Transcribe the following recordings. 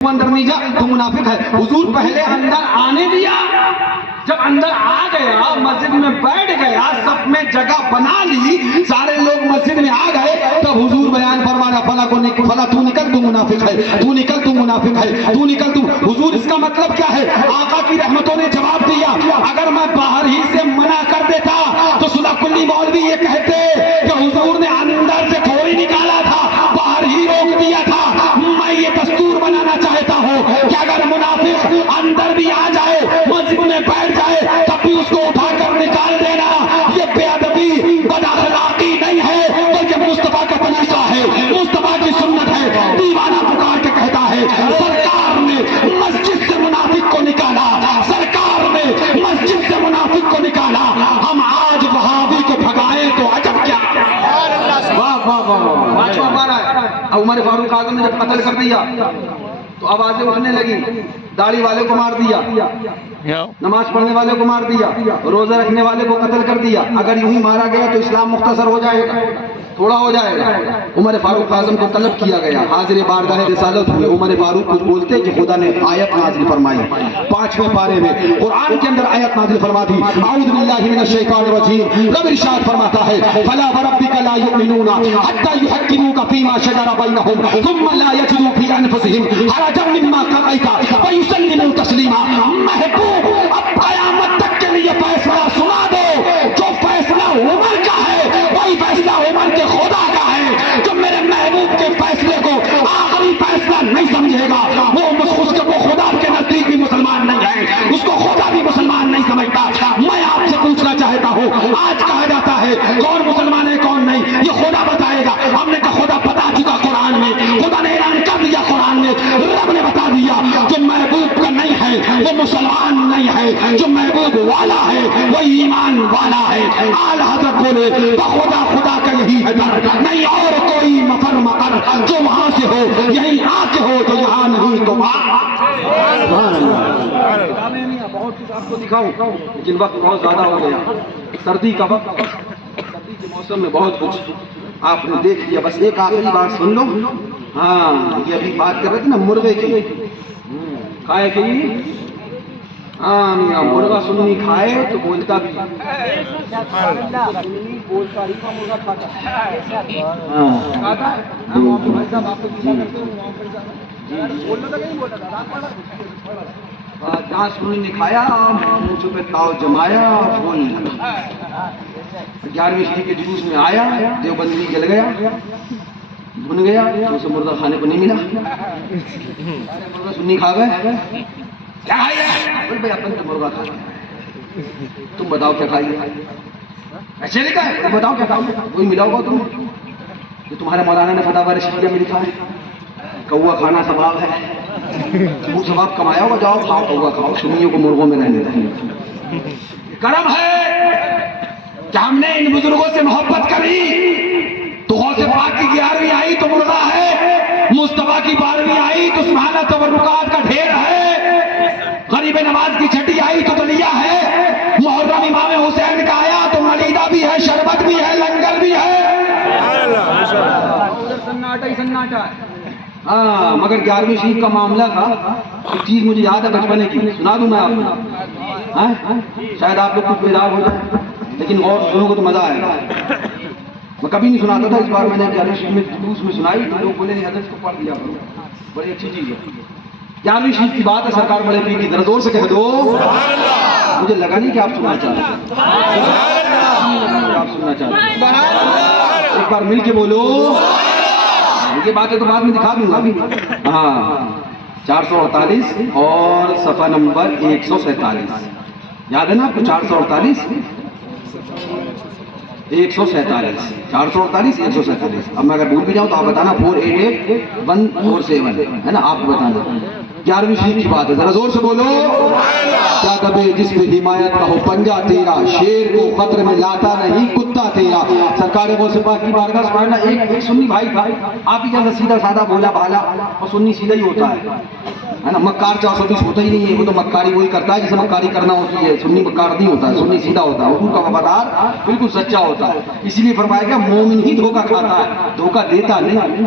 اندر نہیں جا تو منافق ہے. حضور پہلے اندر آنے دیا, جب اندر آ گیا مسجد میں بیٹھ گیا, سب میں جگہ بنا لی, سارے لوگ مسجد میں آ گئے, تب حضور بیان فرمانا فلا تو نکل تو منافق ہے, تو نکل تو منافق ہے, تو نکل تو. حضور اس کا مطلب کیا ہے؟ آقا کی رحمتوں نے جواب دیا, اگر میں باہر ہی سے منع کر دیتا تو صدق کلی مولوی یہ کہتے کہ حضور نے اندر سے تھوڑی نکالا تھا, باہر ہی روک دیا تھا. میں یہ دستور بنانا چاہتا ہوں کہ اگر منافق اندر بھی آ جائے, مسجد میں بیٹھ جائے, تب بھی اس کو اٹھا کر نکال دینا. یہ بے ادبی بد اخلاقی نہیں ہے, بلکہ مصطفیٰ کا طریقہ ہے, مصطفیٰ کی سنت ہے. دیوانہ پکار کے کہتا ہے سرکار نے مسجد سے منافق کو نکالا, سرکار نے مسجد سے منافق کو نکالا. ہم آج وہابی کو بھگائیں تو عجب کیا. واہ واہ واہ. پانچواں پارہ ہے. عمر فاروق اعظم نے جب قتل کر دیا تو آوازیں اٹھنے لگی, داڑھی والے کو مار دیا, نماز پڑھنے والے کو مار دیا, روزہ رکھنے والے کو قتل کر دیا. اگر یوں ہی مارا گیا تو اسلام مختصر ہو جائے گا, تھوڑا ہو جائے گا. عمر فاروق اعظم کو طلب کیا گیا, حاضر بارگاہ رسالت ہوئے. عمر فاروق کچھ بولتے کہ خدا نے آیت نازل فرمائی. پانچویں پارے میں قرآن کے اندر آیت نازل فرما دی, اعوذ باللہ من الشیطان الرجیم. رب ارشاد فرماتا ہے فلا وربک لا یؤمنون حتی یحکموک فیما شجر بینہم ثم لا یجدوا فی انفسہم حرجا مما قضیت ویسلموا تسلیما. محبوب اب قیامت تک کے لیے فیصلہ سنا دو, جو فیصلہ عمر کا ہے وہی فیصلہ عمر کے خدا کا ہے. جو میرے محبوب کے فیصلے کو آخری فیصلہ نہیں سمجھے گا وہ خدا کے نزدیک بھی مسلمان نہیں ہے, اس کو خدا بھی مسلمان نہیں سمجھتا. میں آپ سے پوچھنا چاہتا ہوں, آج کہا جاتا ہے کون مسلمان ہے کون نہیں, یہ خدا بتائے گا. ہم نے کہا خدا بتا چکا قرآن میں, خدا نے اعلان کر دیا قرآن میں, رب نے بتا دیا جو محبوب کا نہیں ہے وہ مسلمان نہیں ہے, جو محبوب والا ہے وہ ایمان والا ہے. اعلی حضرت بولے خدا خدا کا یہی ہے در, نہیں اور کوئی مفر مقر, جو وہاں سے ہو یہیں آ کے ہو, جو یہاں نہیں تو بہت کچھ آپ کو دکھاؤں لیکن وقت بہت زیادہ ہو گیا. سردی کا وقت, سردی کے موسم میں بہت کچھ آپ نے دیکھ لیا. بس ایک آخری بات سن لو. ہاں یہ ابھی بات کر رہے تھے نا مرغے کی, کھائے کہ ہاں میاں مرغا سنی کھائے تو بولتا بھی بولتا ہی مرغا کھاتا جہاں سنی نے کھایا منہ پہ تاؤ جمایا بولنے لگا. 11ویں صدی کے جلوس میں آیا, دیوبندی جل گیا, بھن گیا, اسے مردہ کھانے کو نہیں ملا. مرغا سنی کھا گئے, کیا بول بھائی اپن تو مرغا کھا گئے, تم بتاؤ کیا کھائیے, ایسے لکھا ہے تم بتاؤ کیا کھاؤ, وہی ملا ہوگا تم جو تمہارے مولانا نے فتح رشیدیہ میں لکھا ہے, کوا کھانا ثواب ہے. وہ ثواب کمایا ہوگا, جاؤ کھاؤ کوا کھاؤ, سنیوں کو مرغوں میں رہنے دیں. کرم ہے کہ ہم نے ان بزرگوں سے محبت کری تو غوث پاک کی 11ویں آئی تو مرغا ہے, مصطفیٰ کی 12ویں آئی تو سبحانہ تبرکات کا ڈھیر ہے, غریب نواز کی چھٹی آئی تو دلیا ہے, محرم امام حسین کا آیا تو ملیدہ بھی ہے, شربت بھی ہے, لنگر بھی ہے. سناٹا ہی سناٹا. ہاں مگر 11ویں شریف کا معاملہ تھا, ایک چیز مجھے یاد ہے بچپنے کی, سنا دوں میں آپ کو, شاید آپ لوگ کچھ بیدار ہو جائے, لیکن غور سنو گے تو مزہ آئے گا. میں کبھی نہیں سناتا تھا, اس بار میں نے 11ویں شریف میں جلوس میں سنائی تو لوگ بولے نہیں حضرت کو پڑھ لیا کرو, بڑی اچھی چیز ہے. 11ویں شریف کی بات ہے, سرکار بڑے پیر کی, ذرا زور سے کہہ دو. مجھے لگا نہیں کہ آپ سننا چاہتے, آپ سننا چاہتے, ایک بار مل کے بولو. یہ باتیں تو بعد میں دکھا دوں گا. ہاں 448 اور صفحہ نمبر 147 یاد ہے نا آپ کو, 448 147, 448 147. اب میں اگر بھول بھی جاؤں تو آپ بتانا 488 147 ہے نا, آپ کو بتانا. 11ویں شریف کی بات ہے, ذرا زور سے بولو. کیا دبے جس پہ حمایت کا ہو پنجا تیرا, شیر کو خطر میں لاتا نہیں کتا تیرا. سرکار غوث پاک کی بارگاہ سبحانہ. ایک سنی بھائی تھا, آپ ہی جیسا سیدھا سادہ بولا بھالا, اور سنی سیدھا ہی ہوتا ہے نا. مکار 420 ہوتا ہی نہیں ہے, وہ تو مکاری وہی کرتا ہے جسے مکاری کرنا ہوتی ہے. سنی مکار نہیں ہوتا ہے, سنی سیدھا ہوتا ہے, حضور کا وفادار بالکل سچا ہوتا ہے. اسی لیے فرمایا گیا مومن ہی دھوکہ کھاتا ہے, دھوکہ دیتا نہیں.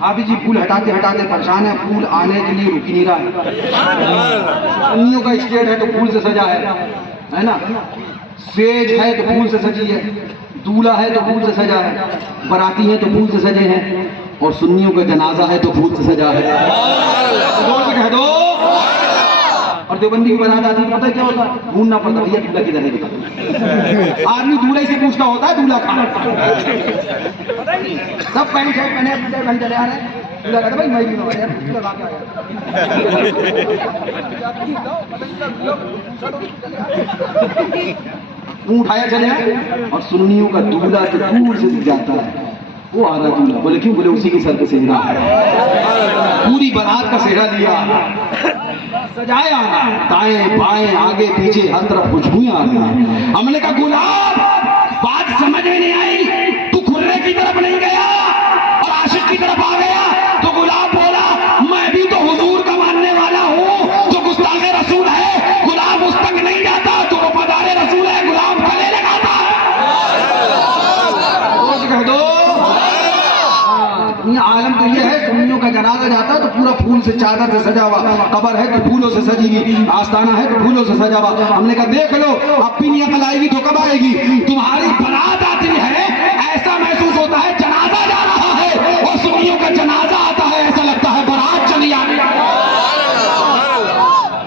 حافظ جی پھول ہٹاتے ہٹاتے پریشان ہے، پھول آنے کے لیے رک ہی نہیں رہا ہے۔ سنیوں کا اسٹیٹ ہے تو پھول سے سجا ہے نا، سیج ہے تو پھول سے سجی ہے، دولہا ہے تو پھول سے سجا ہے، باراتی ہے تو پھول سے سجے ہیں، اور سنیوں کا جنازہ ہے تو پھول سے سجا ہے۔ زور سے کہہ دو۔ اور دیوبندی کی بناتا آتی پتہ کیا ہوتا ہے؟ ڈھونڈنا پڑتا بھیا دولہا کدھر ہے۔ آدمی دولہے سے پوچھتا ہوتا ہے دولہا کہاں ہے؟ سب پینٹ شرٹ پہنے پہن چلے آ رہے ہیں، دولہا کہتا بھائی میں بھی لگا کے آیا، منہ اٹھایا چلے آئے، اور سنیوں کا دولہا تو دور سے دکھ جاتا ہے، وہ آ رہا دولہا، بولے کیوں؟ بولے اسی کے سر پہ سہرا ہے، پوری بارات کا سہرا لیا، سجایا، دائیں بائیں آگے پیچھے ہر طرف خوشبویاں آ گئی۔ ہم نے کہا گلاب بات سمجھ میں نہیں آئی، تو کھرے کی طرف نہیں گیا اور عاشق کی طرف آ گیا؟ تو گلاب بولا میں بھی تو حضور کا ماننے والا ہوں، جو گستاخ رسول ہے گلاب اس تک نہیں جاتا، جو وفادار رسول ہے گلاب گلے لگاتا۔ کہہ دو عالم تو یہ ہے، سنیوں کا جنازہ جاتا ہے تو پورا پھول سے چادر سے سجا ہوا، قبر ہے تو پھولوں سے سجی گی، آستانہ ہے تو پھولوں سے سجا ہوا۔ ہم نے کہا دیکھ لو اب بھی نہیں عقل آئے گی تو کب آئے گی؟ تمہاری برات آتی ہے ایسا محسوس ہوتا ہے جنازہ جا رہا ہے، اور سنیوں کا جنازہ آتا ہے ایسا لگتا ہے برات چلی آ رہی ہے۔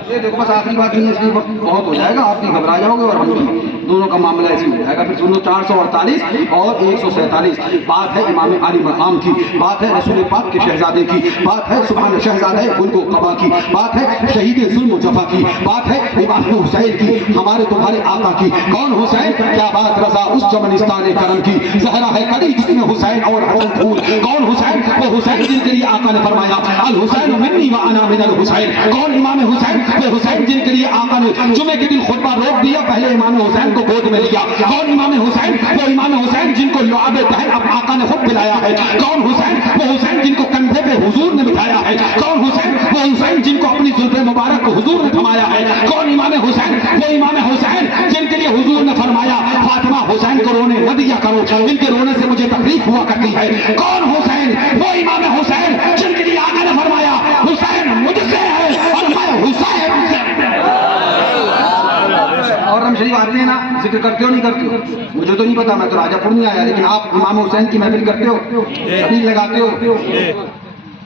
یہ دیکھو بس آخری بات نہیں ہے، اس لیے وقت بہت ہو جائے گا، آپ نہیں گھبرا جاؤ گے اور ہم بھی، دونوں کا معاملہ ایسے ہو جائے گا۔ پھر سنو 448 اور 147 بات ہے امام علی مقام کی، بات ہے رسول پاک کے شہزادے کی، بات ہے سبحان شہزادہ گل کو قبا کی، بات ہے شہید ظلم و جفا کی، بات ہے امام حسین کی، ہمارے تمہارے آقا کی۔ کون حسین؟ کیا بات رضا اس چمنستان کرم کی، زہرا ہے کڑی جس میں حسین اور حسن پھول۔ کون حسین؟ وہ حسین جن کے لیے آقا نے فرمایا الحسین منی و انا من الحسین۔ کون امام حسین؟ وہ حسین جن کے لیے آقا نے جمعے کے دن خطبہ روک دیا، پہلے امام حسین کو گود میں لیا۔ کون امام حسین؟ وہ امام حسین جن کو لعاب دہن اب آقا نے خود پلایا ہے۔ کون حسین؟ وہ حسین جن کو کندھے پہ حضور نے بٹھایا ہے۔ کون حسین؟ وہ حسین جن کو اپنی زلف مبارک کو حضور نے تھمایا ہے۔ کون امام حسین؟ وہ امام حسین جن کے لیے حضور نے فرمایا فاطمہ حسین کو رونے نہ دیا کرو، ان کے رونے سے مجھے تکلیف ہوا کرتی ہے۔ کون حسین؟ وہ امام حسین جن کے لیے آقا نے فرمایا حسین مجھ سے ہے اور میں حسین سے۔ اور ہم شریف آتے ہیں نا، ذکر کرتے ہو نہیں کرتے ہو؟ مجھے تو نہیں پتا، میں تو راجہ پور نہیں آیا، لیکن آپ امام حسین کی محفل کرتے ہو، شبیل لگاتے ہو،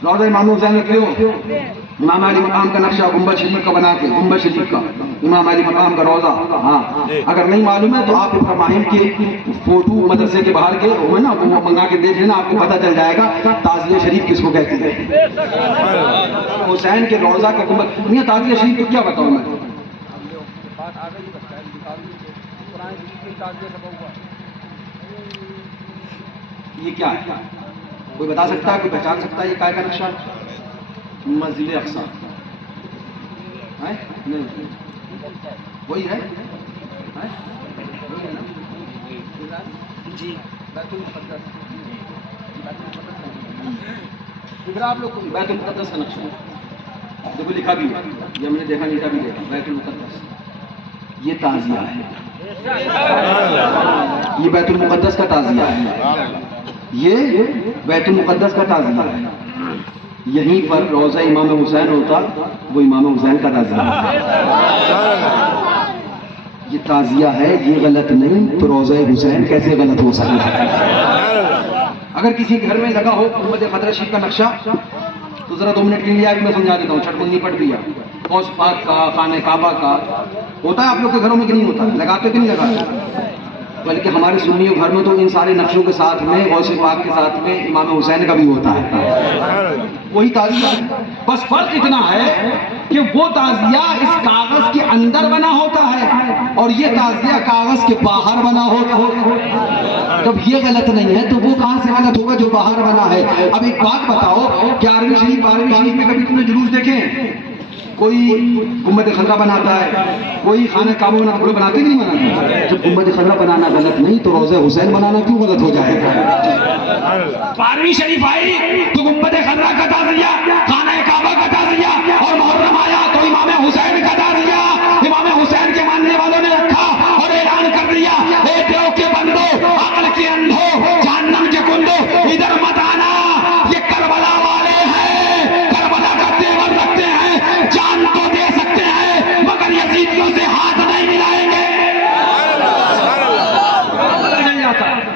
روضہ امام حسین رکھتے ہو، امام علی مقام کا نقشہ گنبد شریف کا بنا کے، گنبد شریف کا امام علی مقام کا روضہ۔ ہاں اگر نہیں معلوم ہے تو آپ ابراہیم کے فوٹو مدرسے کے باہر کے ہوئے نا، وہ منگا کے دیکھ لینا، آپ کو پتہ چل جائے گا تعزیہ شریف کس کو کہتے ہیں۔ حسین کے روضہ کا گنبد، نہیں تعزیہ شریف کو کیا بتاؤں میں؟ یہ کیا ہے؟ کوئی بتا سکتا ہے؟ کوئی پہچان سکتا ہے یہ کیا کا نقشہ؟ مسجد اقصی ہے؟ نہیں وہی ہے جی، بیت المقدس۔ ادھر آپ لوگ کو بیت المقدس کا نقشہ دیکھو، لکھا بھی ہے، یہ ہم نے دیکھا نہیں تھا، بھی دیکھا بیت المقدس۔ یہ تعزیہ ہے، یہ بیت المقدس کا تعزیہ ہے، یہ بیت المقدس کا تعزیہ ہے۔ یہیں پر روضہ امام حسین ہوتا، وہ امام حسین کا تعزیہ ہے۔ یہ تعزیہ ہے، یہ غلط نہیں تو روضہ حسین کیسے غلط ہو سکتا ہے؟ اگر کسی گھر میں لگا ہو گنبد خضرا شریف کا نقشہ تو ذرا 2 منٹ کے لیے میں سمجھا دیتا ہوں۔ چھٹ منی پٹ دیا، غوث پاک کا، خانہ کعبہ کا ہوتا ہے آپ لوگ کے گھروں میں کہ نہیں ہوتا؟ لگاتے کہ نہیں لگاتے؟ بلکہ ہمارے سنیوں گھر میں تو ان سارے نقشوں کے ساتھ میں غوث پاک کے ساتھ میں امام حسین کا بھی ہوتا ہے، وہی تعزیہ ہے۔ بس فرق اتنا ہے کہ وہ تعزیہ اس کاغذ کے اندر بنا ہوتا ہے اور یہ تعزیہ کاغذ کے باہر بنا ہوتا ہے۔ جب یہ غلط نہیں ہے تو وہ کہاں سے غلط ہوگا جو باہر بنا ہے؟ اب ایک بات بتاؤ، 11ویں شریف 12ویں شریف میں کبھی تم نے جلوس دیکھے؟ کوئی گنبد خضرا بناتا ہے، کوئی خانہ کعبہ بناتا ہے، بناتے نہیں بناتے؟ جب گنبد خضرا بنانا غلط نہیں تو روضہ حسین بنانا کیوں غلط ہو جائے گا؟ 12ویں شریف آئی تو گنبد خضرا کا تعزیہ، خانہ کعبہ کا تعزیہ، اور محرم آیا تو امام حسین کا تعزیہ امام حسین کے ماننے والوں نے رکھا اور اعلان کر دیا، اے دیو کے بندو، عقل کے اندھو، جہنم کے کندو، ادھر مت آنا، یہ کربلا